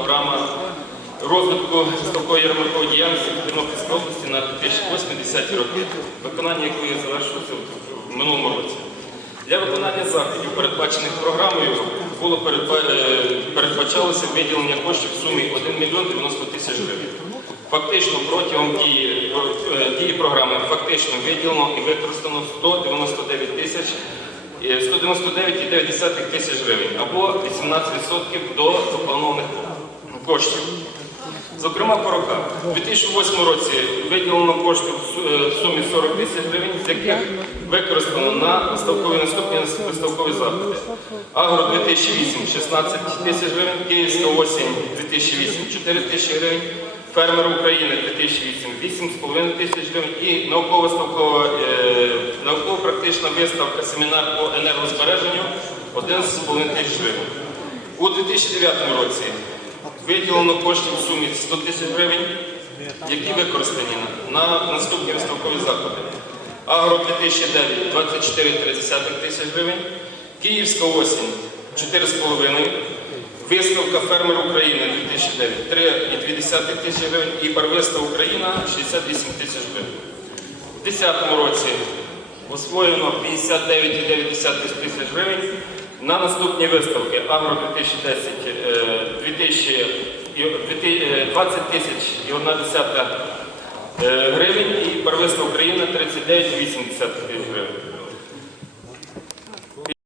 програма розвитку виставкової ярмаркової діяльності Тернопільської області на 2080 роки, виконання якої завершилося в минулому році. Для виконання заходів, передбачених програмою, було е, передбачалося виділення коштів в сумі 1 мільйон 90 тисяч гривень. Фактично протягом дії, е, дії програми фактично виділено і використано 199 тисяч е, 199,9 тисяч гривень або 18% до запланованих коштів. Зокрема, по роках. У 2008 році виділено коштів в е, сумі 40 тисяч гривень, з яких використано на виставкові наступні виставкові заходи. Агро 2008 16 тисяч гривень, Київська осінь 2008 4 тисячі гривень, Фермер України 2008 8,5 тисяч гривень і науково-виставкова е, науково-практична виставка семінар по енергозбереженню 11,5 тисяч гривень. У 2009 році виділено коштів в сумі 100 тисяч гривень, які використані на наступні виставкові заходи. Агро 2009 24,3 тисяч гривень, Київська осінь 4,5, виставка Фермер України 2009 3,2 тисячі гривень і Барвиста Україна 68 тисяч гривень. У 2010 році освоєно 59,9 тисяч гривень на наступні виставки Агро 2010 е, 2000 і- е, 20 тисяч і 1 десята е, гривень і Первиста Україна 39,8 гривень.